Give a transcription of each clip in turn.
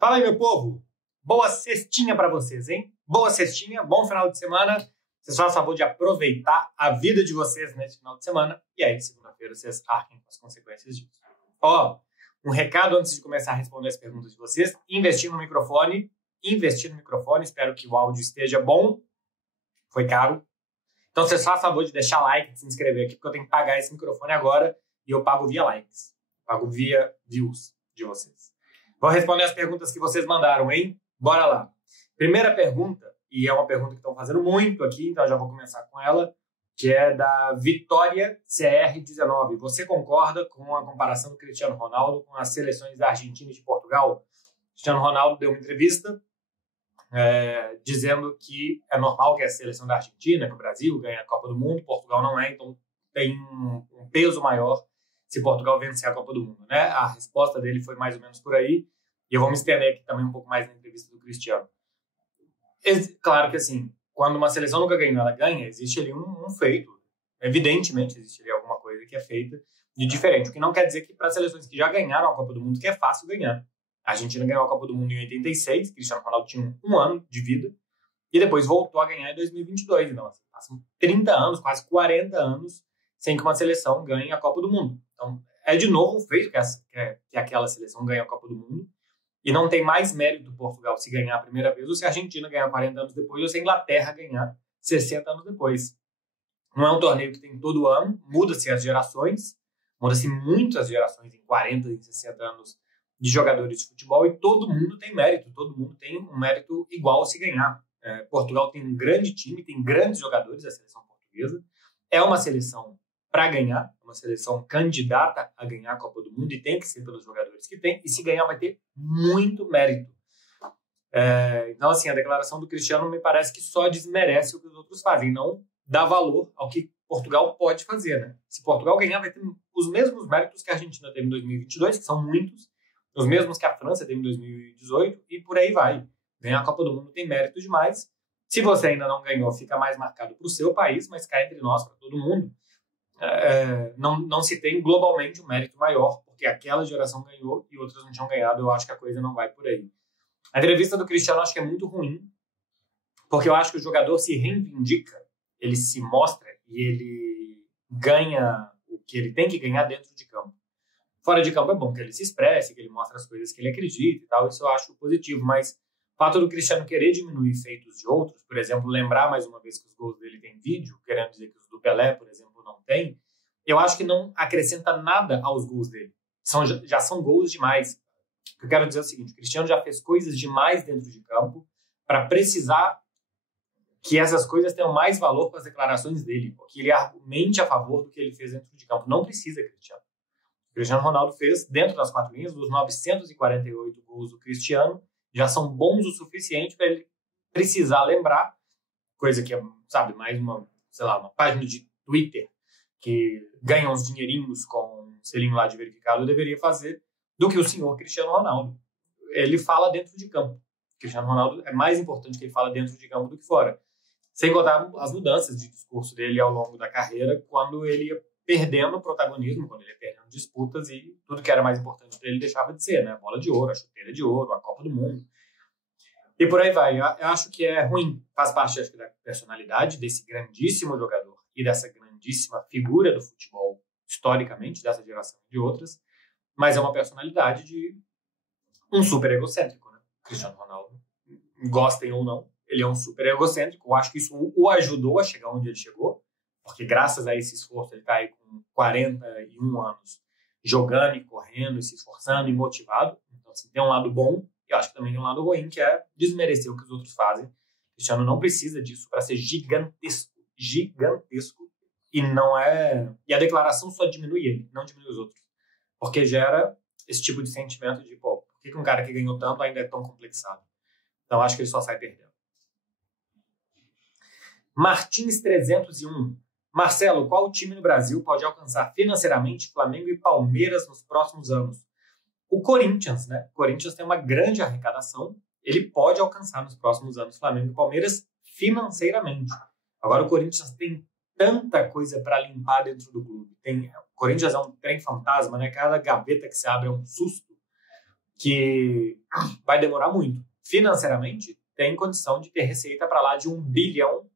Fala aí, meu povo! Boa cestinha pra vocês, hein? Boa cestinha, bom final de semana. Vocês façam a favor de aproveitar a vida de vocês nesse final de semana. E aí, segunda-feira, vocês arquem com as consequências disso. Ó, um recado antes de começar a responder as perguntas de vocês. Investir no microfone. Espero que o áudio esteja bom. Foi caro. Então, vocês façam a favor de deixar like, de se inscrever aqui, porque eu tenho que pagar esse microfone agora e eu pago via likes. Pago via views de vocês. Vou responder as perguntas que vocês mandaram, hein? Bora lá. Primeira pergunta, e é uma pergunta que estão fazendo muito aqui, então eu já vou começar com ela, que é da Vitória CR19. Você concorda com a comparação do Cristiano Ronaldo com as seleções da Argentina e de Portugal? Cristiano Ronaldo deu uma entrevista dizendo que é normal que a seleção da Argentina, que o Brasil, ganhe a Copa do Mundo, Portugal não é, então tem um peso maior se Portugal vencer a Copa do Mundo, né? A resposta dele foi mais ou menos por aí, e eu vou me estender aqui também um pouco mais na entrevista do Cristiano. Claro que, assim, quando uma seleção nunca ganhou, ela ganha, existe ali um feito. Evidentemente, existe ali alguma coisa que é feita de diferente, o que não quer dizer que para seleções que já ganharam a Copa do Mundo, que é fácil ganhar. A Argentina ganhou a Copa do Mundo em 86, Cristiano Ronaldo tinha um ano de vida, e depois voltou a ganhar em 2022. Então, assim, passam 30 anos, quase 40 anos, sem que uma seleção ganhe a Copa do Mundo. Então, é de novo um feito que aquela seleção ganhe a Copa do Mundo. E não tem mais mérito Portugal se ganhar a primeira vez, ou se a Argentina ganhar 40 anos depois, ou se a Inglaterra ganhar 60 anos depois. Não é um torneio que tem todo ano, muda-se as gerações, muda-se muitas gerações em 40 e 60 anos de jogadores de futebol, e todo mundo tem mérito, todo mundo tem um mérito igual se ganhar. Portugal tem um grande time, tem grandes jogadores, a seleção portuguesa, é uma seleção para ganhar, uma seleção candidata a ganhar a Copa do Mundo, e tem que ser pelos jogadores que tem, e se ganhar vai ter muito mérito. Então, assim, a declaração do Cristiano me parece que só desmerece o que os outros fazem, não dá valor ao que Portugal pode fazer, né? Se Portugal ganhar, vai ter os mesmos méritos que a Argentina teve em 2022, que são muitos, os mesmos que a França teve em 2018, e por aí vai. Ganhar a Copa do Mundo tem mérito demais. Se você ainda não ganhou, fica mais marcado para o seu país, mas cá entre nós, para todo mundo, não se tem globalmente um mérito maior, porque aquela geração ganhou e outras não tinham ganhado. Eu acho que a coisa não vai por aí. A entrevista do Cristiano eu acho que é muito ruim, porque eu acho que o jogador se reivindica, ele se mostra e ele ganha o que ele tem que ganhar dentro de campo. Fora de campo é bom que ele se expresse, que ele mostre as coisas que ele acredita e tal, isso eu acho positivo, mas o fato do Cristiano querer diminuir feitos de outros, por exemplo, lembrar mais uma vez que os gols dele têm vídeo, querendo dizer que os do Pelé, por exemplo, não tem, eu acho que não acrescenta nada aos gols dele. Já são gols demais. O que eu quero dizer é o seguinte, o Cristiano já fez coisas demais dentro de campo para precisar que essas coisas tenham mais valor com as declarações dele, porque ele argumente a favor do que ele fez dentro de campo. Não precisa, Cristiano. O Cristiano Ronaldo fez, dentro das 4 linhas, dos 948 gols do Cristiano, já são bons o suficiente para ele precisar lembrar, coisa que é, sabe, mais uma página de Twitter que ganha uns dinheirinhos com um selinho lá de verificado, deveria fazer, do que o senhor Cristiano Ronaldo. Ele fala dentro de campo. O Cristiano Ronaldo é mais importante que ele fala dentro de campo do que fora. Sem contar as mudanças de discurso dele ao longo da carreira, quando ele ia perdendo protagonismo, quando ele ia perdendo disputas, e tudo que era mais importante para ele deixava de ser, né? A bola de ouro, a chuteira de ouro, a Copa do Mundo. E por aí vai. Eu acho que é ruim. Faz parte, acho que, da personalidade desse grandíssimo jogador e dessa grandíssima figura do futebol, historicamente, dessa geração e de outras, mas é uma personalidade de um super egocêntrico, né? Cristiano Ronaldo, gostem ou não, ele é um super egocêntrico. Eu acho que isso o ajudou a chegar onde ele chegou, porque graças a esse esforço ele está aí com 41 anos, jogando e correndo, e se esforçando e motivado. Então, assim, tem um lado bom, e eu acho que também tem um lado ruim, que é desmerecer o que os outros fazem. O Cristiano não precisa disso para ser gigantesco, e não é... E a declaração só diminui ele, não diminui os outros, porque gera esse tipo de sentimento de, pô, por que um cara que ganhou tanto ainda é tão complexado? Então, acho que ele só sai perdendo. Martins 301. Marcelo, qual time no Brasil pode alcançar financeiramente Flamengo e Palmeiras nos próximos anos? O Corinthians, né? O Corinthians tem uma grande arrecadação, ele pode alcançar nos próximos anos Flamengo e Palmeiras financeiramente. Agora, o Corinthians tem tanta coisa para limpar dentro do clube. O Corinthians é um trem fantasma, né? Cada gaveta que se abre é um susto. que vai demorar muito. Financeiramente, tem condição de ter receita para lá de R$ 1 bilhão.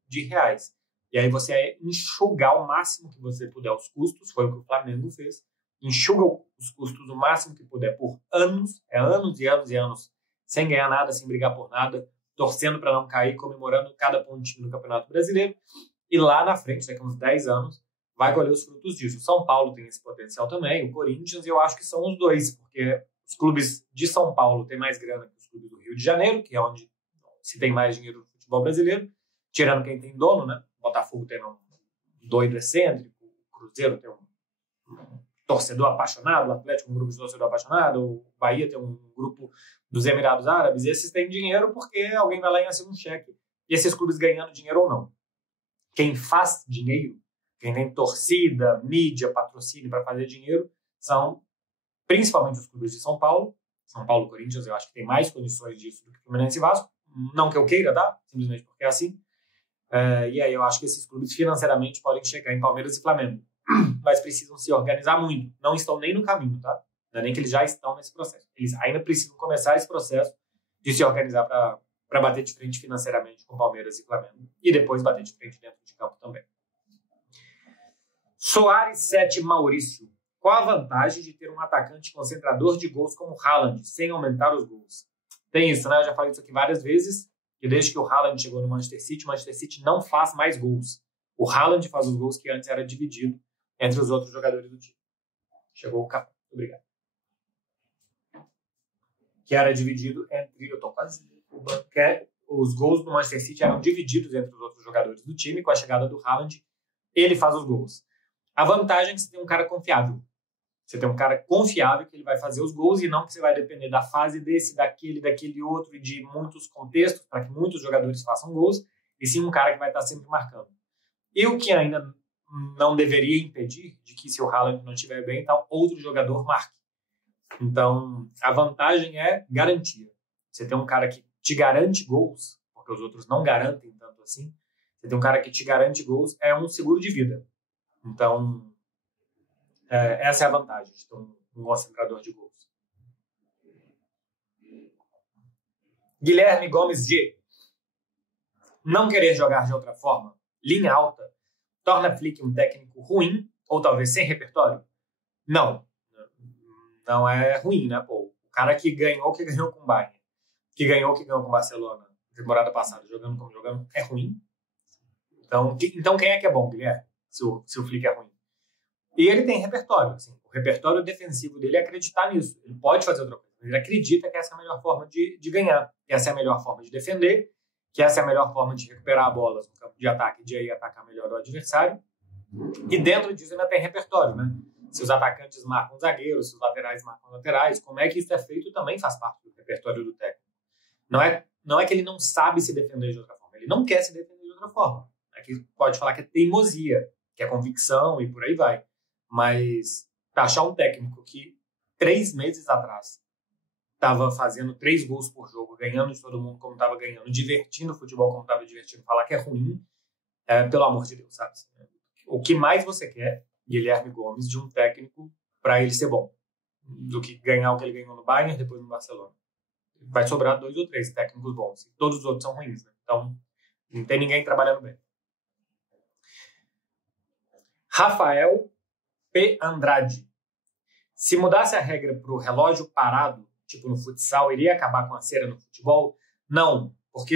E aí você enxugar o máximo que você puder os custos, foi o que o Flamengo fez, enxuga os custos o máximo que puder por anos, anos e anos e anos, sem ganhar nada, sem brigar por nada, torcendo para não cair, comemorando cada pontinho no Campeonato Brasileiro, e lá na frente, daqui a uns 10 anos, vai colher os frutos disso. O São Paulo tem esse potencial também, o Corinthians, eu acho que são os dois, porque os clubes de São Paulo têm mais grana que os clubes do Rio de Janeiro, que é onde se tem mais dinheiro no futebol brasileiro, tirando quem tem dono, né? O Botafogo tem um doido excêntrico, o Cruzeiro tem um torcedor apaixonado, o Atlético um grupo de torcedor apaixonado, o Bahia tem um grupo dos Emirados Árabes, esses têm dinheiro porque alguém vai lá e assina um cheque. E esses clubes ganhando dinheiro ou não. Quem faz dinheiro, quem tem torcida, mídia, patrocínio para fazer dinheiro, são principalmente os clubes de São Paulo, Corinthians, eu acho que tem mais condições disso do que o Fluminense e Vasco, não que eu queira, tá? Simplesmente porque é assim. E aí eu acho que esses clubes financeiramente podem chegar em Palmeiras e Flamengo, mas precisam se organizar muito. Não estão nem no caminho, tá? Não é nem que eles já estão nesse processo. Eles ainda precisam começar esse processo de se organizar para bater de frente financeiramente com Palmeiras e Flamengo e depois bater de frente dentro de campo também. Soares 7 Maurício. Qual a vantagem de ter um atacante concentrador de gols como Haaland, sem aumentar os gols? Tem isso, né? Eu já falei isso aqui várias vezes, que desde que o Haaland chegou no Manchester City, o Manchester City não faz mais gols. O Haaland faz os gols que antes era dividido entre os outros jogadores do time. Chegou o Capão. Obrigado. Que era dividido entre... Eu tô quase... Os gols do Manchester City eram divididos entre os outros jogadores do time. Com a chegada do Haaland, ele faz os gols. A vantagem é que você tem um cara confiável. Você tem um cara confiável que ele vai fazer os gols e não que você vai depender da fase desse, daquele outro e de muitos contextos para que muitos jogadores façam gols, e sim um cara que vai estar sempre marcando. E o que ainda não deveria impedir de que se o Haaland não estiver bem, tal, outro jogador marque. Então, a vantagem é garantia. Você tem um cara que te garante gols, porque os outros não garantem tanto assim. Você tem um cara que te garante gols, é um seguro de vida. Então, essa é a vantagem de ter um concentrador de gols. Guilherme Gomes G. Não querer jogar de outra forma, linha alta, torna Flick um técnico ruim ou talvez sem repertório? Não. Não é ruim, né? Pô, o cara que ganhou com o Bayern, que ganhou com o Barcelona na temporada passada, jogando como jogando, é ruim. Então quem é que é bom, Guilherme? Se o Flick é ruim. E ele tem repertório. Assim, o repertório defensivo dele é acreditar nisso. Ele pode fazer outra coisa. Ele acredita que essa é a melhor forma de ganhar. Que essa é a melhor forma de defender. Que essa é a melhor forma de recuperar a bola no campo de ataque. De aí atacar melhor o adversário. E dentro disso ainda tem repertório, né? Se os atacantes marcam zagueiros, se os laterais marcam laterais. Como é que isso é feito também faz parte do repertório do técnico. Não é que ele não sabe se defender de outra forma. Ele não quer se defender de outra forma. Aqui pode falar que é teimosia, que é convicção e por aí vai. Mas achar um técnico que 3 meses atrás estava fazendo 3 gols por jogo, ganhando de todo mundo como estava ganhando, divertindo o futebol como estava divertindo, falar que é ruim, pelo amor de Deus, sabe? O que mais você quer, Guilherme Gomes, de um técnico para ele ser bom, do que ganhar o que ele ganhou no Bayern, depois no Barcelona. Vai sobrar 2 ou 3 técnicos bons, e todos os outros são ruins, né? Então, não tem ninguém trabalhando bem. Rafael P. Andrade. Se mudasse a regra para o relógio parado, tipo no futsal, iria acabar com a cera no futebol? Não, porque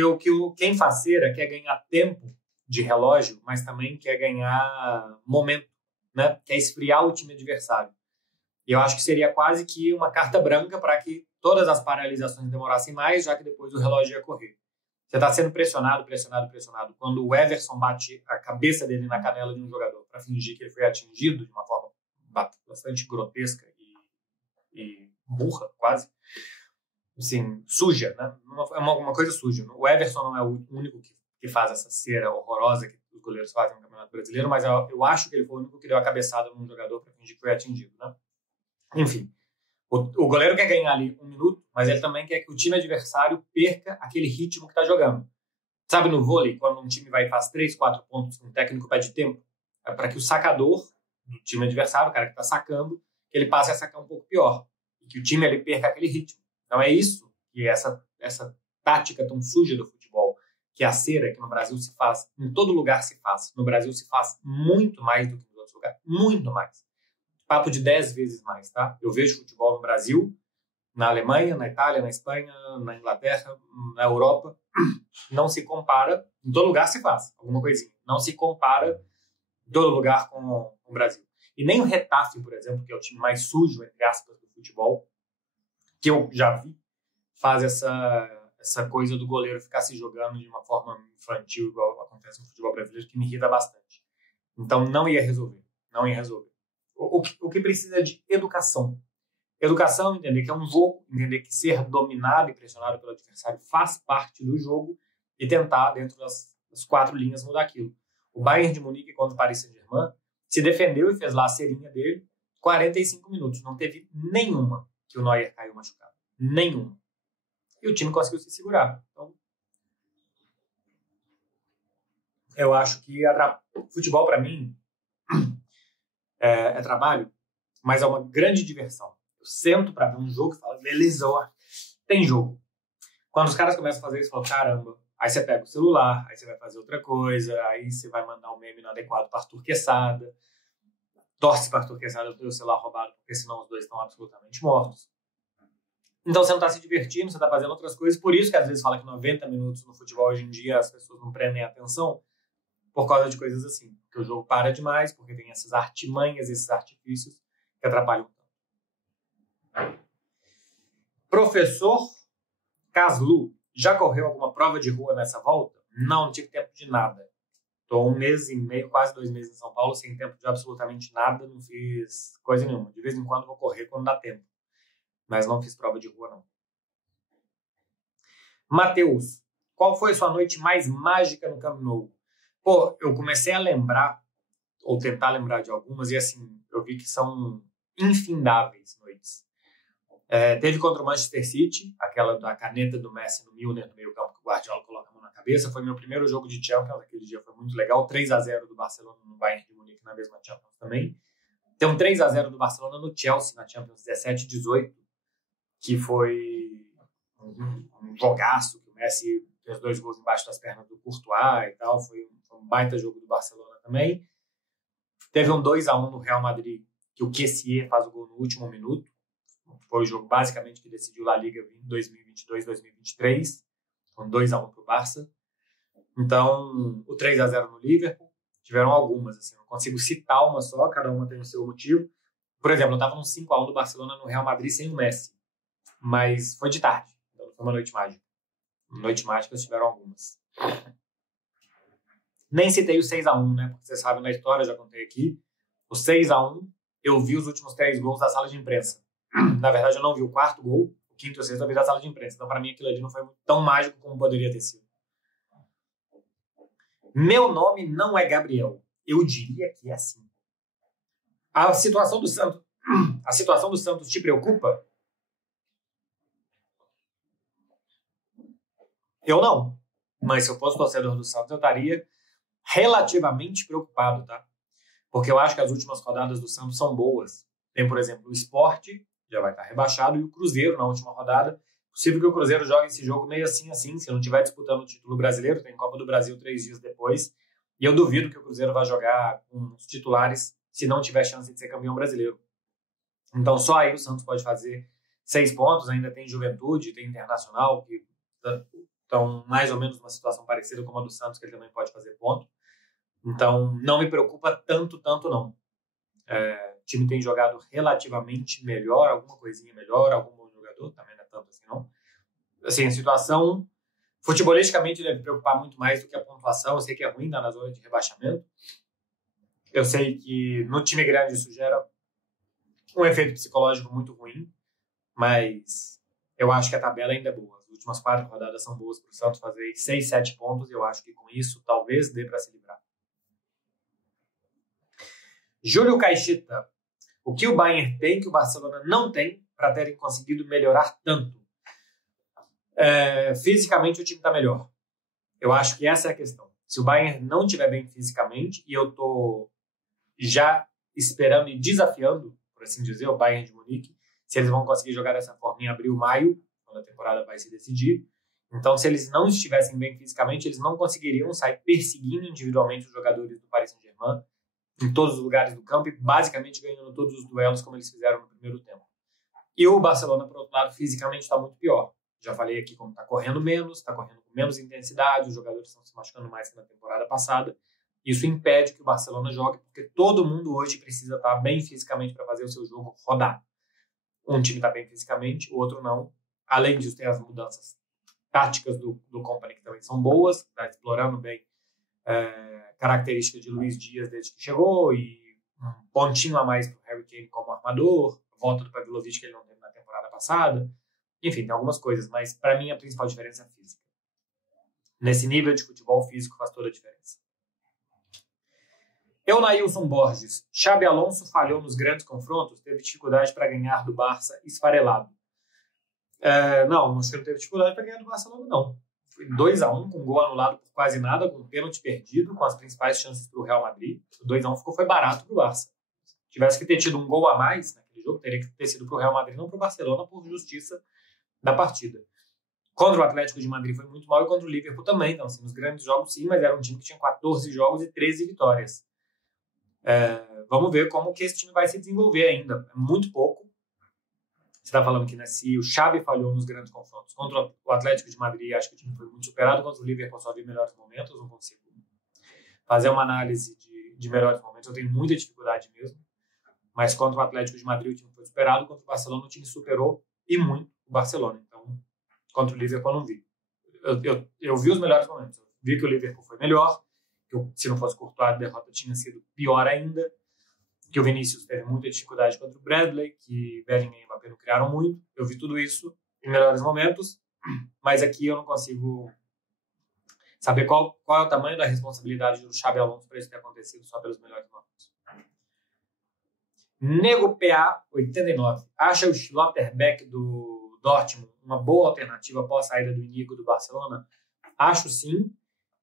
quem faz cera quer ganhar tempo de relógio, mas também quer ganhar momento, né? Quer esfriar o time adversário. E eu acho que seria quase que uma carta branca para que todas as paralisações demorassem mais, já que depois o relógio ia correr. Você está sendo pressionado. Quando o Everson bate a cabeça dele na canela de um jogador para fingir que ele foi atingido de uma forma bastante grotesca e burra, quase. Assim, suja, né? É uma coisa suja. O Everson não é o único que faz essa cera horrorosa que os goleiros fazem no Campeonato Brasileiro, mas eu acho que ele foi o único que deu a cabeçada num jogador para fingir que foi atingido, né? Enfim. O goleiro quer ganhar ali 1 minuto, mas ele também quer que o time adversário perca aquele ritmo que está jogando. Sabe no vôlei, quando um time vai e faz 3, 4 pontos, um técnico pede tempo, é para que o sacador do time adversário, o cara que está sacando, que ele passe a sacar um pouco pior. E que o time ali perca aquele ritmo. Não é isso que essa tática tão suja do futebol, que é a cera, que no Brasil se faz, em todo lugar se faz. No Brasil se faz muito mais do que nos outros lugares. Muito mais. Papo de 10 vezes mais, tá? Eu vejo futebol no Brasil, na Alemanha, na Itália, na Espanha, na Inglaterra, na Europa. Não se compara. Em todo lugar se faz alguma coisinha. Não se compara em todo lugar com o Brasil. E nem o Retafe, por exemplo, que é o time mais sujo, entre aspas, do futebol, que eu já vi, faz essa coisa do goleiro ficar se jogando de uma forma infantil, igual acontece no futebol brasileiro, que me irrita bastante. Então, não ia resolver. Não ia resolver. O que precisa é de educação. Educação, entender que é um jogo, entender que ser dominado e pressionado pelo adversário faz parte do jogo e tentar, dentro das 4 linhas, mudar aquilo. O Bayern de Munique, contra o Paris Saint-Germain, se defendeu e fez lá a serinha dele, 45 minutos. Não teve nenhuma que o Neuer caiu machucado. Nenhuma. E o time conseguiu se segurar. Então, eu acho que futebol, para mim, é trabalho, mas é uma grande diversão. Eu sento para ver um jogo e falo, beleza, ó, tem jogo. Quando os caras começam a fazer isso, eu falo, caramba. Aí você pega o celular, aí você vai fazer outra coisa, aí você vai mandar um meme inadequado para Arthur Quesada, torce para Arthur Quesada ter o celular roubado, porque senão os dois estão absolutamente mortos. Então você não está se divertindo, você está fazendo outras coisas, por isso que às vezes fala que 90 minutos no futebol hoje em dia as pessoas não prendem atenção, por causa de coisas assim. Porque o jogo para demais, porque tem essas artimanhas, esses artifícios que atrapalham. Professor Caslu, já correu alguma prova de rua nessa volta? Não tive tempo de nada. Estou 1 mês e meio, quase 2 meses em São Paulo, sem tempo de absolutamente nada, não fiz coisa nenhuma. De vez em quando vou correr quando dá tempo. Mas não fiz prova de rua, não. Matheus, qual foi a sua noite mais mágica no Camp Nou? Pô, eu comecei a lembrar, ou tentar lembrar de algumas, e assim, eu vi que são infindáveis noites. Teve contra o Manchester City, aquela da caneta do Messi no Milner, no meio campo, que o Guardiola coloca a mão na cabeça. Foi meu primeiro jogo de Champions, aquele dia foi muito legal. 3-0 do Barcelona no Bayern de Munique na mesma Champions também. Tem um 3-0 do Barcelona no Chelsea, na Champions 17-18, que foi um jogaço, que o Messi fez 2 gols embaixo das pernas do Courtois e tal. Foi um baita jogo do Barcelona também. Teve um 2-1 no Real Madrid, que o Kessié faz o gol no último minuto. Foi o jogo basicamente que decidiu La Liga 2022-2023, com 2-1 para o Barça. Então, o 3-0 no Liverpool, tiveram algumas, assim, eu consigo citar uma só, cada uma tem o seu motivo. Por exemplo, eu estava num 5-1 do Barcelona no Real Madrid sem o Messi, mas foi de tarde, então foi uma noite mágica. Noite mágicas tiveram algumas. Nem citei o 6-1, né, porque vocês sabem na história, já contei aqui, o 6-1, eu vi os últimos 3 gols da sala de imprensa. Na verdade, eu não vi o 4º gol, o 5º e o 6º eu vi da sala de imprensa. Então, para mim, aquilo ali não foi tão mágico como poderia ter sido. Meu nome não é Gabriel. Eu diria que é assim. A situação do Santos te preocupa? Eu não. Mas se eu fosse torcedor do Santos, eu estaria relativamente preocupado, tá? Porque eu acho que as últimas rodadas do Santos são boas. Tem, por exemplo, o Sport, já vai estar rebaixado, e o Cruzeiro na última rodada. Possível que o Cruzeiro jogue esse jogo meio assim, se não estiver disputando o título brasileiro, tem Copa do Brasil 3 dias depois, e eu duvido que o Cruzeiro vai jogar com os titulares se não tiver chance de ser campeão brasileiro. Então só aí o Santos pode fazer 6 pontos, ainda tem Juventude, tem Internacional, que estão mais ou menos numa situação parecida com a do Santos, que ele também pode fazer ponto. Então não me preocupa tanto não. O time tem jogado relativamente melhor, alguma coisinha melhor, algum bom jogador, também não é tanto assim, não. Assim, a situação, futebolisticamente, deve preocupar muito mais do que a pontuação. Eu sei que é ruim estar na zona de rebaixamento. Eu sei que no time grande isso gera um efeito psicológico muito ruim, mas eu acho que a tabela ainda é boa. As últimas 4 rodadas são boas para o Santos fazer 6, 7 pontos, e eu acho que com isso talvez dê para se livrar. Júlio Caixita, o que o Bayern tem que o Barcelona não tem para terem conseguido melhorar tanto? Fisicamente o time está melhor. Eu acho que essa é a questão. Se o Bayern não estiver bem fisicamente, e eu estou já esperando e desafiando, por assim dizer, o Bayern de Munique, se eles vão conseguir jogar dessa forma em abril, maio, quando a temporada vai se decidir. Então, se eles não estivessem bem fisicamente, eles não conseguiriam sair perseguindo individualmente os jogadores do Paris Saint-Germain em todos os lugares do campo e basicamente ganhando todos os duelos como eles fizeram no primeiro tempo. E o Barcelona, por outro lado, fisicamente está muito pior. Já falei aqui como está correndo menos, está correndo com menos intensidade, os jogadores estão se machucando mais que na temporada passada. Isso impede que o Barcelona jogue, porque todo mundo hoje precisa estar bem fisicamente para fazer o seu jogo rodar. Um time está bem fisicamente, o outro não. Além disso, tem as mudanças táticas do Kompany, que também são boas, está explorando bem características de Luís Dias desde que chegou, e um pontinho a mais para o Harry Kane como armador, volta do Pavlovic que ele não teve na temporada passada. Enfim, tem algumas coisas, mas para mim a principal diferença é a física. Nesse nível de futebol, físico faz toda a diferença. Eunailson Borges. Xabi Alonso falhou nos grandes confrontos, teve dificuldade para ganhar do Barça esfarelado. Não, acho que não teve dificuldade para ganhar do Barcelona, não. Foi 2-1, com gol anulado por quase nada, com pênalti perdido, com as principais chances para o Real Madrid. O 2-1 foi barato para o Barça. Se tivesse que ter tido um gol a mais naquele jogo, teria que ter sido para o Real Madrid, não para o Barcelona, por justiça da partida. Contra o Atlético de Madrid foi muito mal e contra o Liverpool também. Então, assim, nos grandes jogos, sim, mas era um time que tinha 14 jogos e 13 vitórias. Vamos ver como que esse time vai se desenvolver ainda. É muito pouco. Você está falando que, né, se o Xabi falhou nos grandes confrontos contra o Atlético de Madrid, acho que o time foi muito superado. Contra o Liverpool só vi melhores momentos, não consigo fazer uma análise de melhores momentos, eu tenho muita dificuldade mesmo. Mas contra o Atlético de Madrid o time foi superado, contra o Barcelona o time superou e muito o Barcelona. Então, contra o Liverpool eu não vi. Eu vi os melhores momentos. Eu vi que o Liverpool foi melhor, que se não fosse Courtois a derrota tinha sido pior ainda, que o Vinícius teve muita dificuldade contra o Bradley, que Bellingham e Mbappé não criaram muito. Eu vi tudo isso em melhores momentos, mas aqui eu não consigo saber qual é o tamanho da responsabilidade do Xabi Alonso para isso ter acontecido só pelos melhores momentos. Nego PA 89. Acha o Schlotterbeck do Dortmund uma boa alternativa após a saída do Inigo do Barcelona? Acho sim.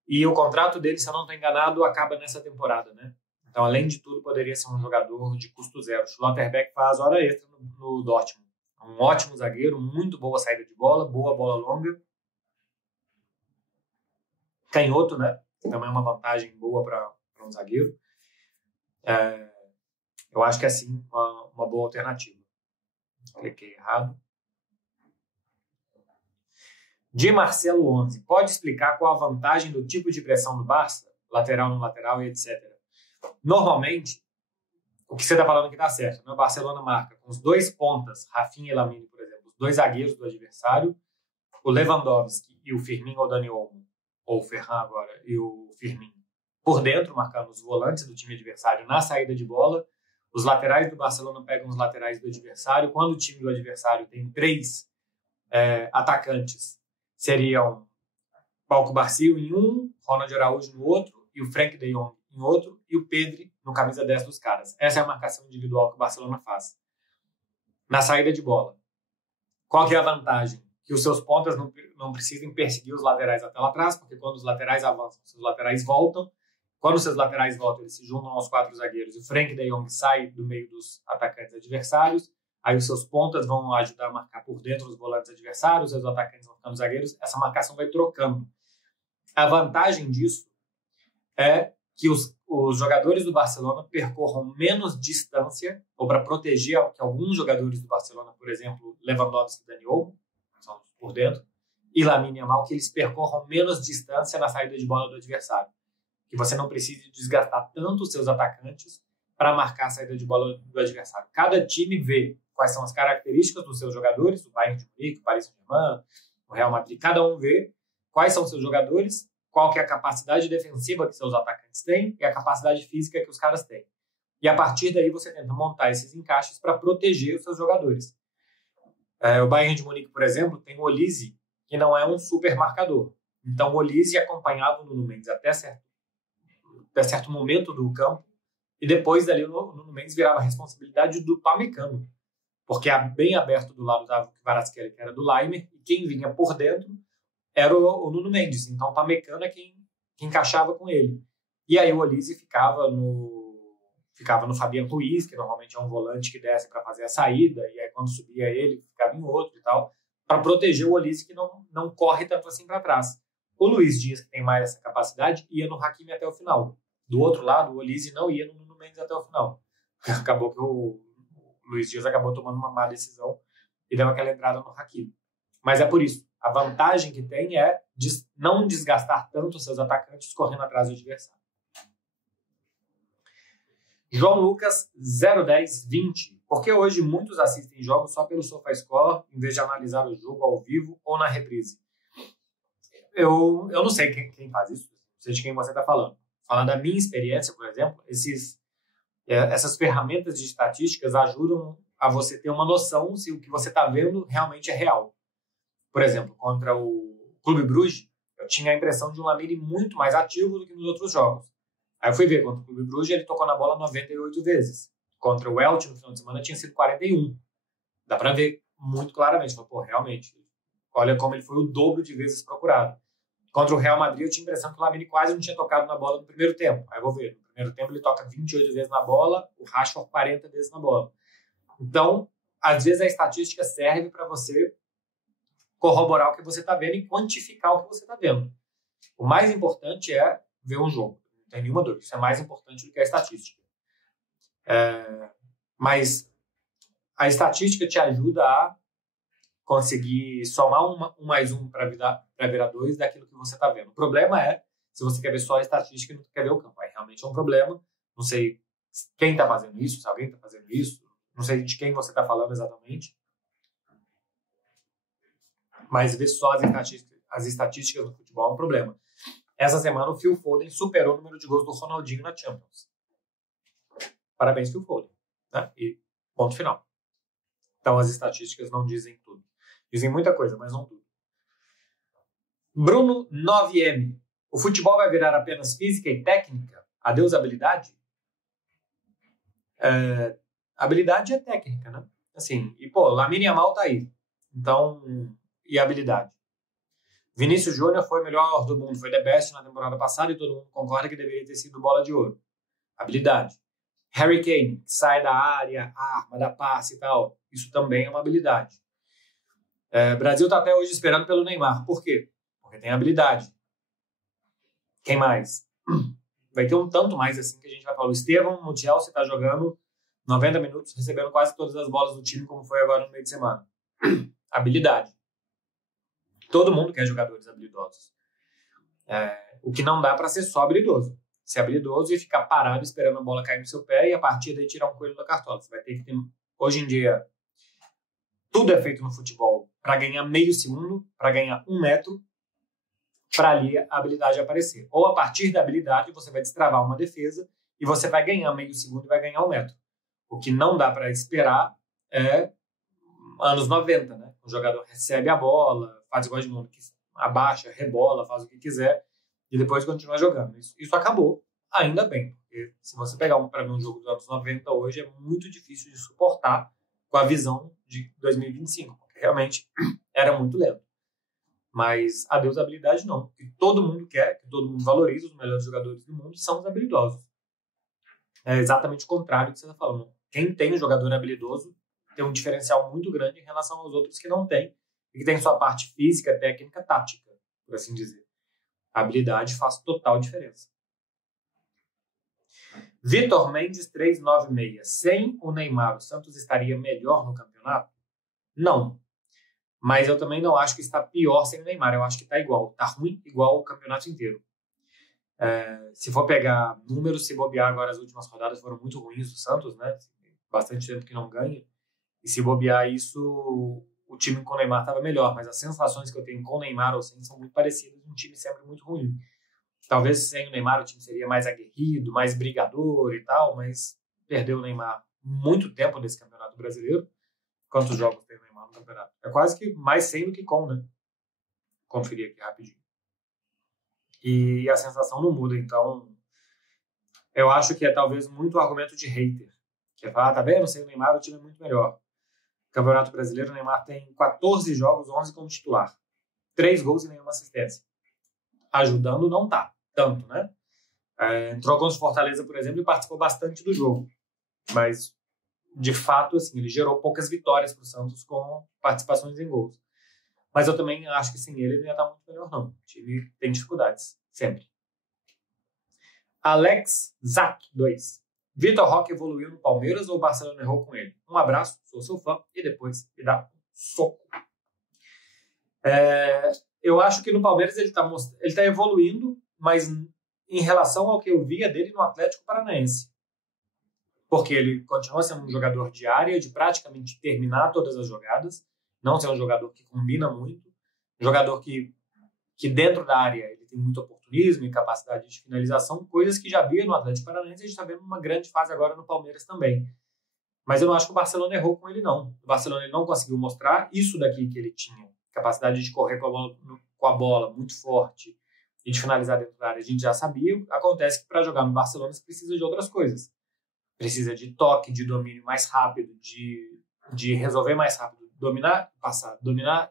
E o contrato dele, se eu não estou enganado, acaba nessa temporada, né? Então, além de tudo, poderia ser um jogador de custo zero. O Schlotterbeck faz hora extra no Dortmund. Um ótimo zagueiro, muito boa saída de bola, boa bola longa. Canhoto, né? Também é uma vantagem boa para um zagueiro. Eu acho que é, sim, uma boa alternativa. Cliquei errado. De Marcelo 11. Pode explicar qual a vantagem do tipo de pressão do Barça? Lateral no lateral e etc. Normalmente, o que você está falando que dá certo, né? O Barcelona marca com os dois pontas, Rafinha e Lamine, por exemplo, os dois zagueiros do adversário, o Lewandowski e o Firmino ou Dani Olmo, ou o Ferran agora, e o Firmino, por dentro, marcando os volantes do time adversário na saída de bola. Os laterais do Barcelona pegam os laterais do adversário. Quando o time do adversário tem 3 atacantes, seriam Pau Cubarsí em um, Ronald Araújo no outro, e o Frenkie de Jong em outro, e o Pedri no camisa 10 dos caras. Essa é a marcação individual que o Barcelona faz. Na saída de bola, qual que é a vantagem? Que os seus pontas não precisem perseguir os laterais até lá atrás, porque quando os laterais avançam, os seus laterais voltam. Quando os seus laterais voltam, eles se juntam aos 4 zagueiros. O Frenkie de Jong sai do meio dos atacantes adversários. Aí os seus pontas vão ajudar a marcar por dentro os volantes adversários, os atacantes vão ficando zagueiros. Essa marcação vai trocando. A vantagem disso é que os jogadores do Barcelona percorram menos distância, ou para proteger que alguns jogadores do Barcelona, por exemplo, Lewandowski e Dani Olmo, são por dentro, e Lamine Yamal, que eles percorram menos distância na saída de bola do adversário. Que você não precise desgastar tanto os seus atacantes para marcar a saída de bola do adversário. Cada time vê quais são as características dos seus jogadores, o Bayern de Munique, o Paris Saint-Germain, o Real Madrid, cada um vê quais são seus jogadores, qual que é a capacidade defensiva que seus atacantes têm e a capacidade física que os caras têm. E a partir daí você tenta montar esses encaixes para proteger os seus jogadores. O Bayern de Munique, por exemplo, tem o Olise, que não é um super marcador. Então o Olise acompanhava o Nuno Mendes até certo momento do campo, e depois dali o Nuno Mendes virava a responsabilidade do Pamecano, porque bem aberto do lado da Kvaratskhelia, que era do Laimer, e quem vinha por dentro era o Nuno Mendes. Então o Pamecano é quem encaixava com ele. E aí o Olise ficava no Fabian Ruiz, que normalmente é um volante que desce para fazer a saída, e aí quando subia ele, ficava em outro e tal. para proteger o Olise, que não corre tanto assim para trás. O Luiz Dias, que tem mais essa capacidade, ia no Hakimi até o final. Do outro lado, o Olise não ia no Nuno Mendes até o final. Acabou que o Luiz Dias acabou tomando uma má decisão e deu aquela entrada no Hakimi. Mas é por isso. A vantagem que tem é não desgastar tanto os seus atacantes correndo atrás do adversário. João Lucas, 01020. Por que hoje muitos assistem jogos só pelo SofaScore, em vez de analisar o jogo ao vivo ou na reprise? Eu não sei quem faz isso, não sei de quem você está falando. Falando da minha experiência, por exemplo, essas ferramentas de estatísticas ajudam a você ter uma noção se o que você está vendo realmente é real. Por exemplo, contra o Clube Bruges, eu tinha a impressão de um Lamine muito mais ativo do que nos outros jogos. Aí eu fui ver, contra o Clube Bruges, ele tocou na bola 98 vezes. Contra o Elche, no final de semana, tinha sido 41. Dá para ver muito claramente. Pô, realmente, olha como ele foi o dobro de vezes procurado. Contra o Real Madrid, eu tinha a impressão que o Lamine quase não tinha tocado na bola no primeiro tempo. Aí eu vou ver, no primeiro tempo ele toca 28 vezes na bola, o Rashford 40 vezes na bola. Então, às vezes a estatística serve para você corroborar o que você está vendo e quantificar o que você está vendo. O mais importante é ver um jogo. Não tem nenhuma dúvida. Isso é mais importante do que a estatística. Mas a estatística te ajuda a conseguir somar um mais um para virar dois daquilo que você está vendo. O problema é, se você quer ver só a estatística e não quer ver o campo. Aí realmente é um problema. Não sei quem está fazendo isso, se alguém está fazendo isso. Não sei de quem você está falando exatamente. Mas ver só as estatísticas do futebol é um problema. Essa semana o Phil Foden superou o número de gols do Ronaldinho na Champions. Parabéns, Phil Foden. Né? E ponto final. Então as estatísticas não dizem tudo. Dizem muita coisa, mas não tudo. Bruno 9M. O futebol vai virar apenas física e técnica? Adeus habilidade? Habilidade é técnica, né? Assim, e Lamine Yamal tá aí. Então, e habilidade? Vinícius Júnior foi o melhor do mundo, foi the best na temporada passada e todo mundo concorda que deveria ter sido bola de ouro. Habilidade. Harry Kane, que sai da área, arma, dá passe e tal. Isso também é uma habilidade. O Brasil está até hoje esperando pelo Neymar. Por quê? Porque tem habilidade. Quem mais? Vai ter um tanto mais assim que a gente vai falar. O Estevão no Chelsea está jogando 90 minutos, recebendo quase todas as bolas do time, como foi agora no meio de semana. Habilidade. Todo mundo quer jogadores habilidosos. O que não dá para ser só habilidoso. Ser habilidoso e ficar parado esperando a bola cair no seu pé e a partir daí tirar um coelho da cartola. Você vai ter que ter... Hoje em dia, tudo é feito no futebol para ganhar meio segundo, para ganhar 1 metro, para ali a habilidade aparecer. Ou a partir da habilidade você vai destravar uma defesa e você vai ganhar meio segundo e vai ganhar 1 metro. O que não dá para esperar é anos 90, né? O jogador recebe a bola, faz igual de mundo, que abaixa, rebola, faz o que quiser e depois continua jogando. Isso acabou, ainda bem. Porque se você pegar para ver um jogo dos anos 90 hoje, é muito difícil de suportar com a visão de 2025, porque realmente era muito lento. Mas adeus habilidade não. O que todo mundo quer, que todo mundo valoriza, os melhores jogadores do mundo são os habilidosos. É exatamente o contrário do que você está falando. Quem tem um jogador habilidoso tem um diferencial muito grande em relação aos outros que não têm e que tem sua parte física, técnica, tática, por assim dizer. A habilidade faz total diferença. Vitor Mendes 396. Sem o Neymar, o Santos estaria melhor no campeonato? Não. Mas eu também não acho que está pior sem o Neymar. Eu acho que está igual. Está ruim igual o campeonato inteiro. Se for pegar números, se bobear agora, as últimas rodadas foram muito ruins do Santos, né? Bastante tempo que não ganha. E se bobear isso, o time com o Neymar estava melhor. Mas as sensações que eu tenho com o Neymar ou sem são muito parecidas. Um time sempre muito ruim. Talvez sem o Neymar o time seria mais aguerrido, mais brigador e tal, mas perdeu o Neymar muito tempo nesse campeonato brasileiro. Quantos jogos tem o Neymar no campeonato? É quase que mais sem do que com, né? Conferir aqui rapidinho. E a sensação não muda, então eu acho que é talvez muito argumento de hater. Que é falar, tá vendo? Sem o Neymar o time é muito melhor. Campeonato Brasileiro, o Neymar tem 14 jogos, 11 como titular. 3 gols e nenhuma assistência. Ajudando não tá tanto, né? Entrou contra o Fortaleza, por exemplo, e participou bastante do jogo. Mas, de fato, assim, ele gerou poucas vitórias para o Santos com participações em gols. Mas eu também acho que sem ele não ia estar muito melhor, não. O time tem dificuldades, sempre. Alex Zac 2. Vitor Roque evoluiu no Palmeiras ou o Barcelona errou com ele? Um abraço, sou seu fã, e depois me dá um soco. Eu acho que no Palmeiras ele tá evoluindo, mas em relação ao que eu via dele no Atlético Paranaense. Porque ele continua sendo um jogador de área, de praticamente terminar todas as jogadas, não ser um jogador que combina muito, um jogador que dentro da área ele tem muito oportunismo e capacidade de finalização, coisas que já via no Atlético Paranaense, a gente está vendo uma grande fase agora no Palmeiras também. Mas eu não acho que o Barcelona errou com ele, não. O Barcelona ele não conseguiu mostrar isso daqui que ele tinha, capacidade de correr com a bola muito forte e de finalizar dentro da área, a gente já sabia. Acontece que para jogar no Barcelona você precisa de outras coisas. Precisa de toque, de domínio mais rápido, de resolver mais rápido, dominar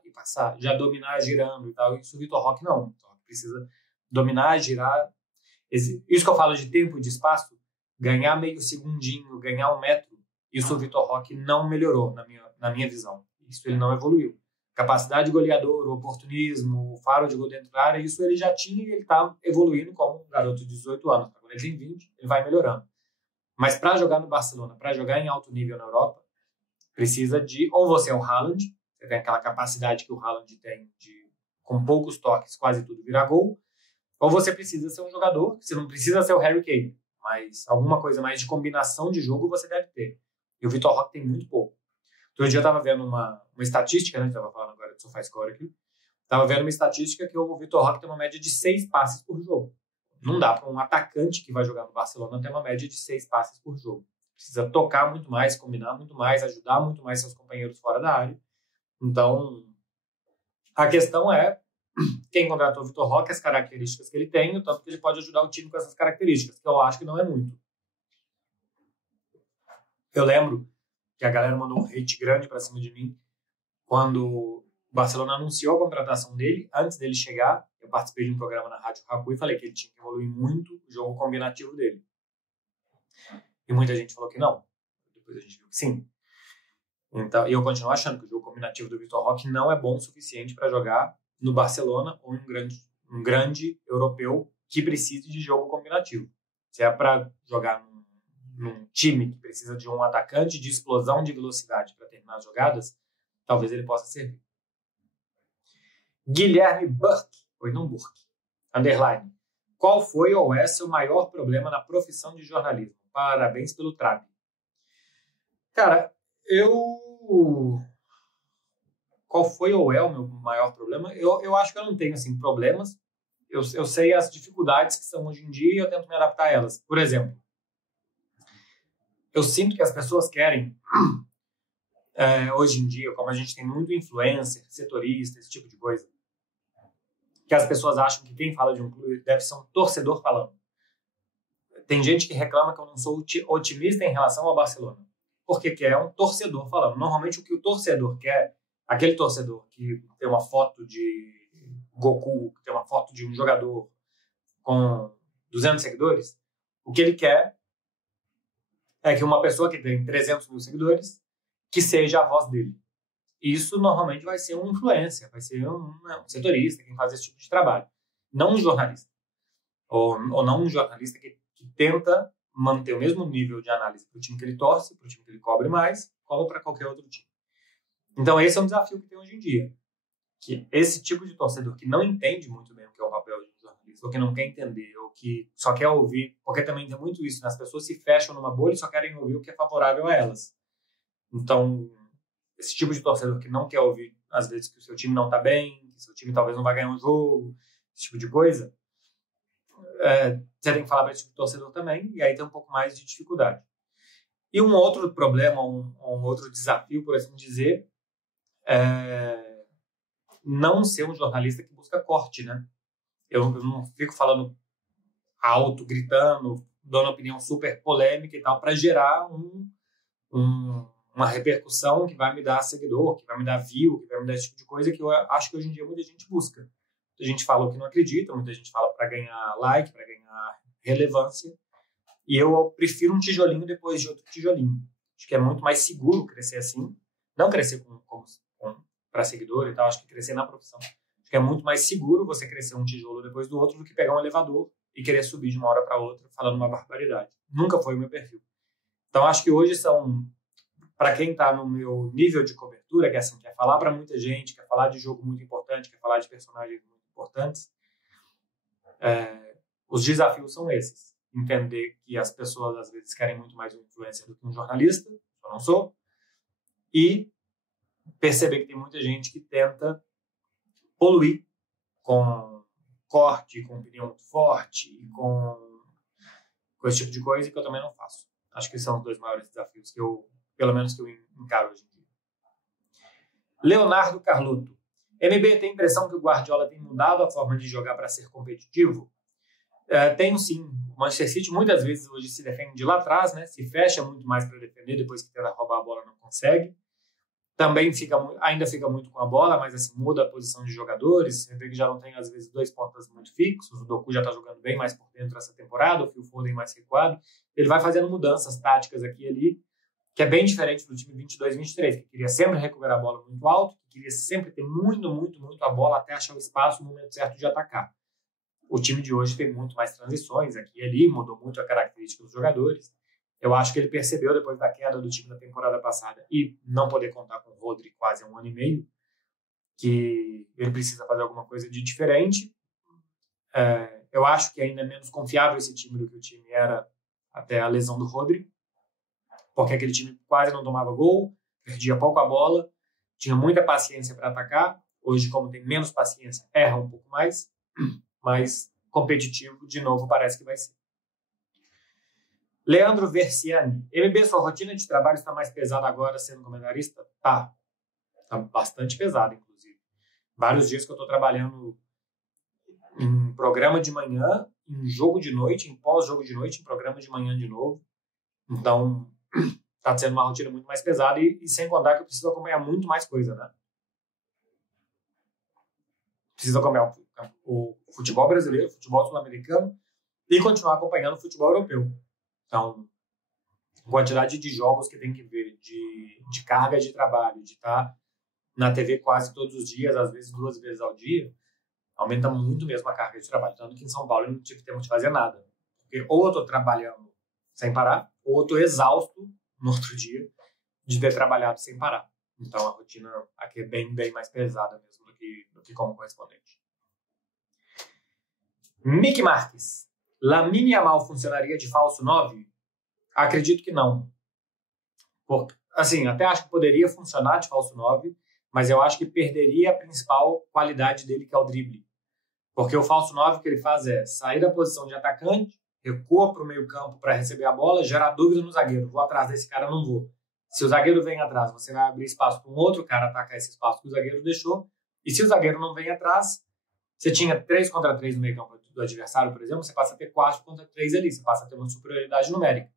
e passar, já dominar girando e tal. Isso o Vitor Roque não. Então, precisa dominar, girar. Isso que eu falo de tempo e de espaço, ganhar meio segundinho, ganhar 1 metro, isso o Vitor Roque não melhorou, na minha visão. Isso ele não evoluiu. Capacidade goleador, oportunismo, faro de gol dentro da área, isso ele já tinha e ele está evoluindo como um garoto de 18 anos. Quando ele tem 20, ele vai melhorando. Mas para jogar no Barcelona, para jogar em alto nível na Europa, precisa de, ou você é o Haaland, você tem aquela capacidade que o Haaland tem de, com poucos toques, quase tudo virar gol, ou você precisa ser um jogador, você não precisa ser o Harry Kane, mas alguma coisa mais de combinação de jogo você deve ter. E o Vitor Roque tem muito pouco. Outro dia eu estava vendo uma estatística, né, estava falando agora de SofaScore aqui, estava vendo uma estatística que o Vitor Roque tem uma média de 6 passes por jogo. Não dá para um atacante que vai jogar no Barcelona ter uma média de 6 passes por jogo. Precisa tocar muito mais, combinar muito mais, ajudar muito mais seus companheiros fora da área. Então, a questão é quem contratou o Vitor Roque, as características que ele tem, o tanto que ele pode ajudar o time com essas características, que eu acho que não é muito. Eu lembro que a galera mandou um hate grande para cima de mim quando o Barcelona anunciou a contratação dele. Antes dele chegar, eu participei de um programa na Rádio Raku e falei que ele tinha que evoluir muito o jogo combinativo dele. E muita gente falou que não. Depois a gente viu que sim. Então, e eu continuo achando que o jogo combinativo do Vitor Roque não é bom o suficiente para jogar no Barcelona ou em um grande europeu que precise de jogo combinativo. Se é para jogar num time que precisa de um atacante de explosão de velocidade para terminar as jogadas, talvez ele possa servir. Guilherme Burke, ou não Burke, underline. Qual foi ou é seu maior problema na profissão de jornalismo? Parabéns pelo trabe. Cara, qual foi ou é o meu maior problema? Eu acho que eu não tenho, assim, problemas. Eu sei as dificuldades que são hoje em dia e eu tento me adaptar a elas. Por exemplo, eu sinto que as pessoas querem, hoje em dia, como a gente tem muito influencer, setorista, esse tipo de coisa, que as pessoas acham que quem fala de um clube deve ser um torcedor falando. Tem gente que reclama que eu não sou otimista em relação ao Barcelona, porque quer um torcedor falando. Normalmente o que o torcedor quer, aquele torcedor que tem uma foto de Goku, que tem uma foto de um jogador com 200 seguidores, o que ele quer é que uma pessoa que tem 300 mil seguidores, que seja a voz dele. Isso normalmente vai ser um influencer, vai ser um setorista, quem faz esse tipo de trabalho. Não um jornalista. Ou não um jornalista que tenta manter o mesmo nível de análise para o time que ele torce, para o time que ele cobre mais, como para qualquer outro time. Então esse é um desafio que tem hoje em dia. Que esse tipo de torcedor que não entende muito bem o que é o papel de um jornalista, ou que não quer entender, ou que só quer ouvir, porque também tem muito isso, né? As pessoas se fecham numa bolha e só querem ouvir o que é favorável a elas. Então, esse tipo de torcedor que não quer ouvir, às vezes, que o seu time não está bem, que o seu time talvez não vai ganhar um jogo, esse tipo de coisa, você tem que falar para esse tipo de torcedor também, e aí tem um pouco mais de dificuldade. E um outro problema, um outro desafio, por assim dizer, é não ser um jornalista que busca corte, né? Eu não fico falando alto, gritando, dando opinião super polêmica e tal, para gerar uma repercussão que vai me dar seguidor, que vai me dar view, que vai me dar esse tipo de coisa que eu acho que hoje em dia muita gente busca. Muita gente fala o que não acredita, muita gente fala para ganhar like, para ganhar relevância, e eu prefiro um tijolinho depois de outro tijolinho. Acho que é muito mais seguro crescer assim, não crescer com para seguidor e tal. Acho que crescer na profissão. Acho que é muito mais seguro você crescer um tijolo depois do outro do que pegar um elevador e querer subir de uma hora para outra falando uma barbaridade. Nunca foi o meu perfil. Então, acho que hoje são, para quem está no meu nível de cobertura, que é assim, quer falar para muita gente, quer falar de jogo muito importante, quer falar de personagens muito importantes, os desafios são esses. Entender que as pessoas, às vezes, querem muito mais um influencer do que um jornalista, eu não sou, e perceber que tem muita gente que tenta poluir com corte, com opinião muito forte, com esse tipo de coisa, que eu também não faço. Acho que são os dois maiores desafios que eu, pelo menos, que eu encaro hoje em dia. Leonardo Carlotto. MB, tem a impressão que o Guardiola tem mudado a forma de jogar para ser competitivo? Tenho sim. O Manchester City muitas vezes hoje se defende de lá atrás, né? Se fecha muito mais para defender, depois que tenta roubar a bola não consegue. Também ainda fica muito com a bola, mas assim, muda a posição de jogadores. Você vê que já não tem, às vezes, dois pontas muito fixos. O Doku já está jogando bem mais por dentro essa temporada, o Phil Foden mais recuado. Ele vai fazendo mudanças táticas aqui e ali, que é bem diferente do time 22-23, que queria sempre recuperar a bola muito alto, que queria sempre ter muito a bola até achar o espaço no momento certo de atacar. O time de hoje tem muito mais transições aqui e ali, mudou muito a característica dos jogadores. Eu acho que ele percebeu, depois da queda do time da temporada passada e não poder contar com o Rodri quase há 1 ano e meio, que ele precisa fazer alguma coisa de diferente. Eu acho que ainda é menos confiável esse time do que o time era até a lesão do Rodri, porque aquele time quase não tomava gol, perdia pouco a bola, tinha muita paciência para atacar. Hoje, como tem menos paciência, erra um pouco mais, mas competitivo, de novo, parece que vai ser. Leandro Versiani. MB, sua rotina de trabalho está mais pesada agora sendo comentarista? Tá bastante pesada, inclusive. Vários dias que eu estou trabalhando em programa de manhã, em jogo de noite, em pós-jogo de noite, em programa de manhã de novo. Então, está sendo uma rotina muito mais pesada e sem contar que eu preciso acompanhar muito mais coisa, né? Preciso acompanhar o futebol brasileiro, o futebol sul-americano e continuar acompanhando o futebol europeu. Então, quantidade de jogos que tem que ver, de carga de trabalho, de estar na TV quase todos os dias, às vezes 2 vezes ao dia, aumenta muito mesmo a carga de trabalho. Tanto que em São Paulo eu não tive tempo de fazer nada. Porque ou eu estou trabalhando sem parar, ou eu estou exausto no outro dia de ter trabalhado sem parar. Então a rotina aqui é bem mais pesada mesmo do que como correspondente. Mick Marques. Lamine Yamal funcionaria de falso 9? Acredito que não. Assim, até acho que poderia funcionar de falso 9, mas eu acho que perderia a principal qualidade dele, que é o drible. Porque o falso 9 que ele faz é sair da posição de atacante, recua para o meio campo para receber a bola, gerar dúvida no zagueiro. Vou atrás desse cara, não vou. Se o zagueiro vem atrás, você vai abrir espaço para um outro cara atacar esse espaço que o zagueiro deixou. E se o zagueiro não vem atrás, você tinha 3 contra 3 no meio campo do adversário, por exemplo, você passa a ter 4 contra 3 ali. Você passa a ter uma superioridade numérica.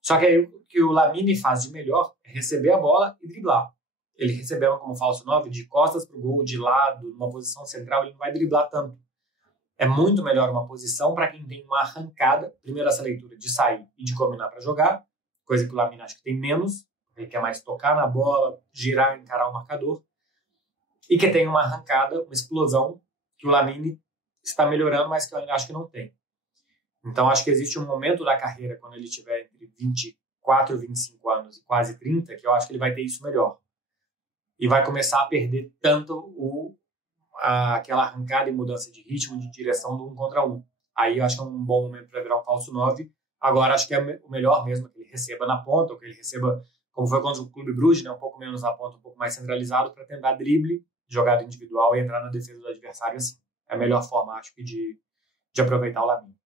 Só que aí o que o Lamine faz de melhor é receber a bola e driblar. Ele recebendo como falso 9, de costas para o gol, de lado, numa posição central, ele não vai driblar tanto. É muito melhor uma posição para quem tem uma arrancada, primeiro essa leitura de sair e de combinar para jogar, coisa que o Lamine acho que tem menos, ele quer mais tocar na bola, girar, encarar o marcador, e que tem uma arrancada, uma explosão, que o Lamine está melhorando, mas que eu ainda acho que não tem. Então, acho que existe um momento da carreira, quando ele tiver entre 24, 25 anos e quase 30, que eu acho que ele vai ter isso melhor. E vai começar a perder tanto aquela arrancada e mudança de ritmo, de direção do 1 contra 1. Aí eu acho que é um bom momento para virar um falso 9. Agora, acho que é o melhor mesmo que ele receba na ponta, ou que ele receba, como foi contra o Clube Bruges, né, um pouco menos na ponta, um pouco mais centralizado, para tentar drible, jogada individual e entrar na defesa do adversário assim. É a melhor forma, acho que, de aproveitar o Lamine.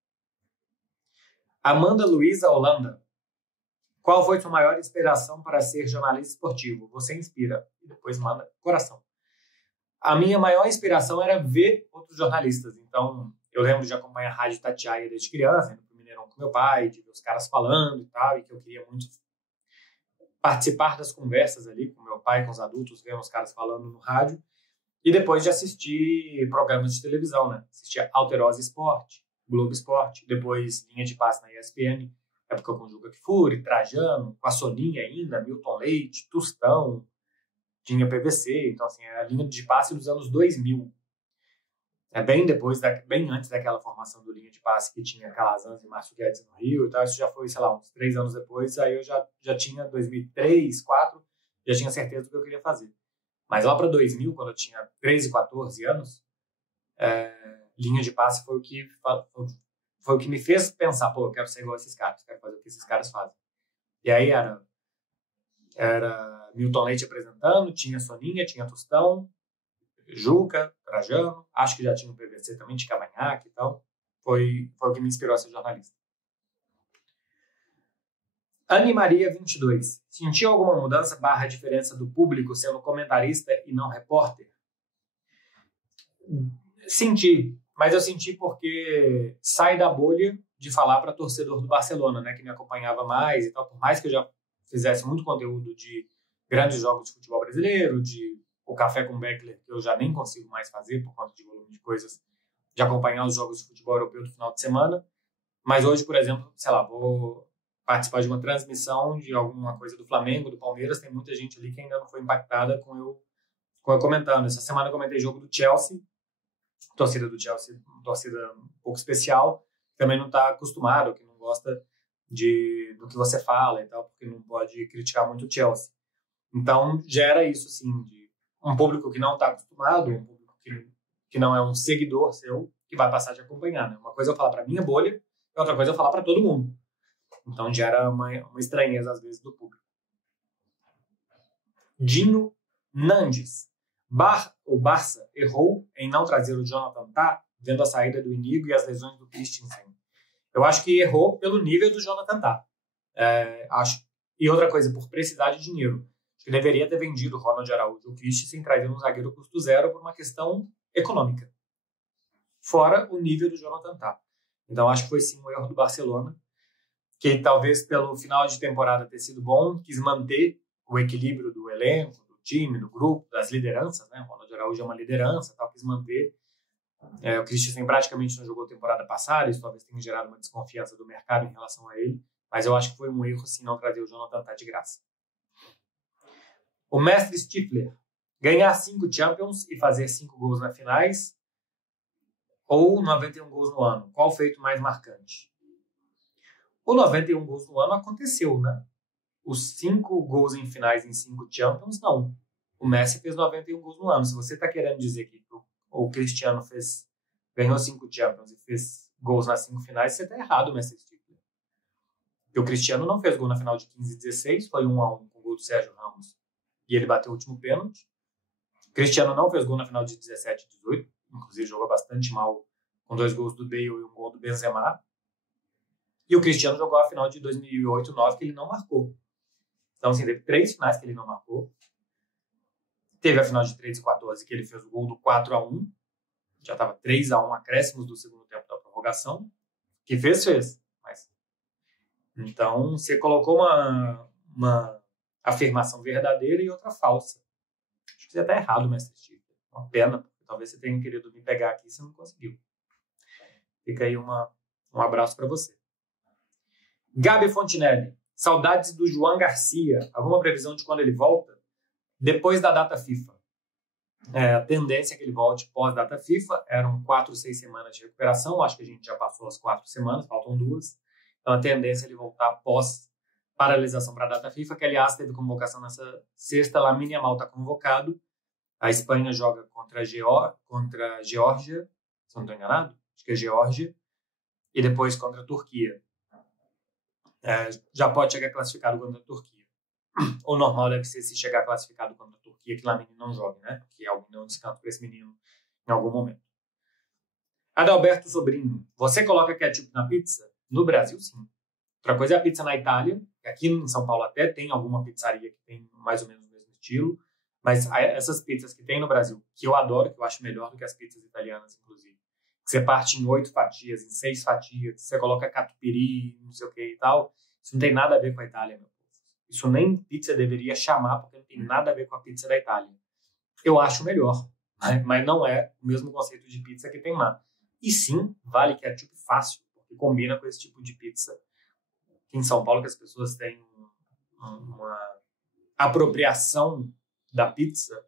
Amanda Luiza Holanda. Qual foi sua maior inspiração para ser jornalista esportivo? Você inspira. E depois manda coração. A minha maior inspiração era ver outros jornalistas. Então, eu lembro de acompanhar a Rádio Itatiaia desde criança, indo pro Mineirão com meu pai, de ver os caras falando e tal, e que eu queria muito participar das conversas ali com meu pai, com os adultos, vendo os caras falando no rádio. E depois de assistir programas de televisão, né? Assistia Alterosa Esporte, Globo Esporte, depois Linha de Passe na ESPN, época com Juca Kfouri, Trajano, com a Soninha ainda, Milton Leite, Tostão. tinha PVC, então assim, é a linha de passe dos anos 2000. É bem bem antes daquela formação do linha de passe que tinha Calazans e Márcio Guedes no Rio e tal. Isso já foi, sei lá, uns 3 anos depois. Aí eu já tinha 2003, 2004, já tinha certeza do que eu queria fazer. Mas lá para 2000, quando eu tinha 13, 14 anos, linha de passe foi o que me fez pensar, pô, eu quero ser igual a esses caras, quero fazer o que esses caras fazem. E aí era Milton Leite apresentando, tinha Soninha, tinha Tostão, Juca, Trajano, acho que já tinha um PVC também, de Cavanhaque e tal. Foi o que me inspirou a ser jornalista. Anne Maria 22. Sentiu alguma mudança / diferença do público sendo comentarista e não repórter? Senti, mas eu senti porque sai da bolha de falar para torcedor do Barcelona, né, que me acompanhava mais e tal, por mais que eu já fizesse muito conteúdo de grandes jogos de futebol brasileiro, de o Café com Beckler, que eu já nem consigo mais fazer por conta de volume de coisas, de acompanhar os jogos de futebol europeu do final de semana. Mas hoje, por exemplo, sei lá, vou participar de uma transmissão de alguma coisa do Flamengo, do Palmeiras, tem muita gente ali que ainda não foi impactada com eu comentando. Essa semana eu comentei jogo do Chelsea, torcida do Chelsea, torcida um pouco especial, também não está acostumado, que não gosta do que você fala e tal, porque não pode criticar muito o Chelsea. Então, gera isso, assim, de um público que não está acostumado, um público que não é um seguidor seu, que vai passar a te acompanhar, né? Uma coisa é eu falar para minha bolha, e outra coisa é eu falar para todo mundo. Então, gera uma estranheza, às vezes, do público. Dinho Nandes. O Barça errou em não trazer o Jonathan Tah, vendo a saída do Inigo e as lesões do Christensen. Eu acho que errou pelo nível do Jonathan Tah. Acho. E outra coisa, por precisar de dinheiro. Acho que deveria ter vendido o Ronald Araújo ou o Christensen, trazendo um zagueiro custo zero por uma questão econômica. Fora o nível do Jonathan Tah. Então, acho que foi sim um erro do Barcelona, que talvez pelo final de temporada ter sido bom, quis manter o equilíbrio do elenco, do time, do grupo, das lideranças, né? O Ronald Araújo é uma liderança, tal, quis manter. O Christensen praticamente não jogou a temporada passada, isso talvez tenha gerado uma desconfiança do mercado em relação a ele, mas eu acho que foi um erro, sim, não trazer o Jonathan Tah de graça. O mestre Stifler. Ganhar 5 Champions e fazer 5 gols nas finais ou 91 gols no ano? Qual feito mais marcante? O 91 gols no ano aconteceu, né? Os 5 gols em finais em 5 Champions, não. O Messi fez 91 gols no ano. Se você está querendo dizer que o Cristiano ganhou 5 Champions e fez gols nas 5 finais, você está errado, Messi Stifler. Porque o Cristiano não fez gol na final de 15 e 16, foi 1-1 com o gol do Sérgio Ramos e ele bateu o último pênalti. O Cristiano não fez gol na final de 17 e 18, inclusive jogou bastante mal com 2 gols do Bale e 1 gol do Benzema. E o Cristiano jogou a final de 2008 e 2009 que ele não marcou. Então, assim, teve 3 finais que ele não marcou. Teve a final de 13 e 14 que ele fez o gol do 4-1. Já estava 3-1, acréscimos do segundo tempo da prorrogação. Que fez. Mas... Então, você colocou uma afirmação verdadeira e outra falsa. Acho que você está errado, mestre Steve. Uma pena, porque talvez você tenha querido me pegar aqui e você não conseguiu. Fica aí um abraço para você. Gabi Fontinelli. Saudades do João Garcia. Alguma previsão de quando ele volta? Depois da data FIFA. A tendência é que ele volte pós-data FIFA. Eram 4 ou 6 semanas de recuperação. Acho que a gente já passou as 4 semanas, faltam 2. Então a tendência é ele voltar pós-paralisação para a data FIFA, que aliás teve convocação nessa sexta. Lamine Yamal está convocado. A Espanha joga contra a Geórgia, se não estou enganado, acho que é Geórgia, e depois contra a Turquia. Já pode chegar classificado contra a Turquia. O normal deve ser se chegar classificado contra a Turquia, que Lamine não jogue, né? Porque alguém deu um descanso para esse menino em algum momento. Adalberto Sobrinho, você coloca ketchup na pizza? No Brasil, sim. Outra coisa é a pizza na Itália. Aqui em São Paulo até tem alguma pizzaria que tem mais ou menos o mesmo estilo. Mas essas pizzas que tem no Brasil, que eu adoro, que eu acho melhor do que as pizzas italianas, inclusive, que você parte em 8 fatias, em 6 fatias, você coloca catupiry, não sei o que e tal, isso não tem nada a ver com a Itália, meu povo. Isso nem pizza deveria chamar, porque não tem nada a ver com a pizza da Itália. Eu acho melhor, mas não é o mesmo conceito de pizza que tem lá. E sim, vale ketchup fácil, porque combina com esse tipo de pizza. Aqui em São Paulo, que as pessoas têm uma apropriação da pizza,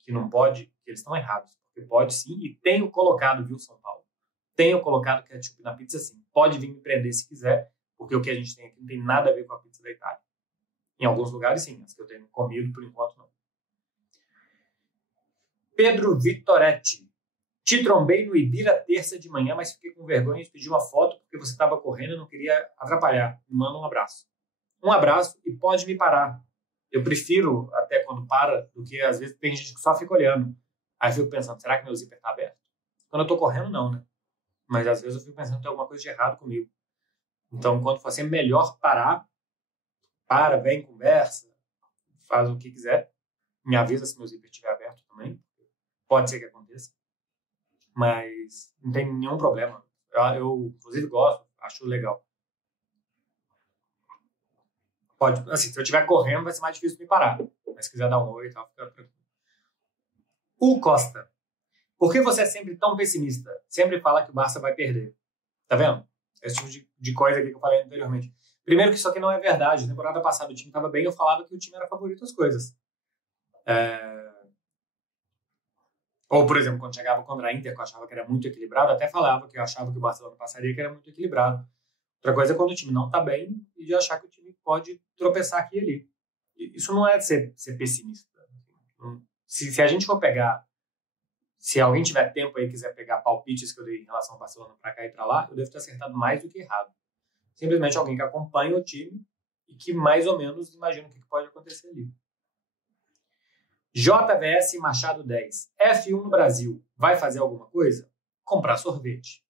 que não pode, que eles estão errados. Porque pode sim, e tenho colocado, viu, São Paulo? Tenho colocado ketchup na pizza sim. Pode vir me prender se quiser, porque o que a gente tem aqui não tem nada a ver com a pizza da Itália. Em alguns lugares sim, as que eu tenho comido, por enquanto não. Pedro Vitoretti. Te trombei no Ibira terça de manhã, mas fiquei com vergonha de pedir uma foto porque você estava correndo e não queria atrapalhar. Me manda um abraço. Um abraço e pode me parar. Eu prefiro, até quando para, do que às vezes tem gente que só fica olhando. Aí eu fico pensando, será que meu zíper está aberto? Quando eu estou correndo, não, né? Mas às vezes eu fico pensando que tem alguma coisa de errado comigo. Então, quando for assim, é melhor parar. Para, vem, conversa, faz o que quiser. Me avisa se meu zíper estiver aberto também. Pode ser que aconteça. Mas não tem nenhum problema. Eu inclusive, gosto, acho legal. Pode, assim, se eu estiver correndo, vai ser mais difícil me parar. Mas se quiser dar um oi e tal, fica tranquilo. O Costa. Por que você é sempre tão pessimista? Sempre fala que o Barça vai perder. Tá vendo? Esse tipo de coisa aqui que eu falei anteriormente. Primeiro que isso aqui não é verdade. Na temporada passada o time estava bem, eu falava que o time era favorito às coisas. Ou, por exemplo, quando chegava contra a Inter, que eu achava que era muito equilibrado, até falava que eu achava que o Barcelona passaria, que era muito equilibrado. Outra coisa é quando o time não está bem e de achar que o time pode tropeçar aqui e ali. Isso não é ser pessimista. Se a gente for pegar, se alguém tiver tempo aí e quiser pegar palpites que eu dei em relação ao Barcelona para cá e para lá, eu devo ter acertado mais do que errado. Simplesmente alguém que acompanha o time e que mais ou menos imagina o que pode acontecer ali. JVS Machado 10. F1 no Brasil. Vai fazer alguma coisa? Comprar sorvete.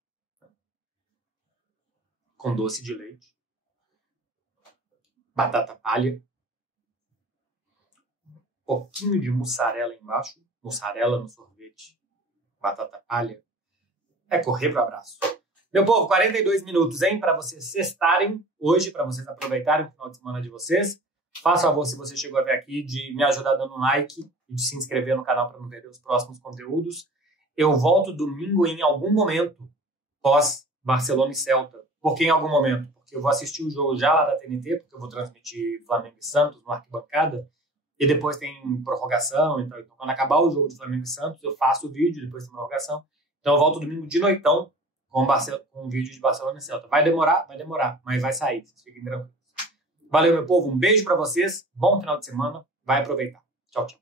Com doce de leite. Batata palha. Um pouquinho de mussarela embaixo. Mussarela no sorvete. Batata palha. É correr pro abraço. Meu povo, 42 minutos, hein? Para vocês sextarem hoje, para vocês aproveitarem o final de semana de vocês. Faça favor, se você chegou até aqui, de me ajudar dando um like e de se inscrever no canal para não perder os próximos conteúdos. Eu volto domingo em algum momento, pós Barcelona e Celta. Por que em algum momento? Porque eu vou assistir o jogo já lá da TNT, porque eu vou transmitir Flamengo e Santos no Arquibancada, e depois tem prorrogação. Então, quando acabar o jogo de Flamengo e Santos, eu faço o vídeo, depois tem prorrogação. Então, eu volto domingo de noitão com um vídeo de Barcelona e Celta. Vai demorar, mas vai sair. Vocês fiquem tranquilos. Valeu, meu povo. Um beijo para vocês. Bom final de semana. Vai aproveitar. Tchau, tchau.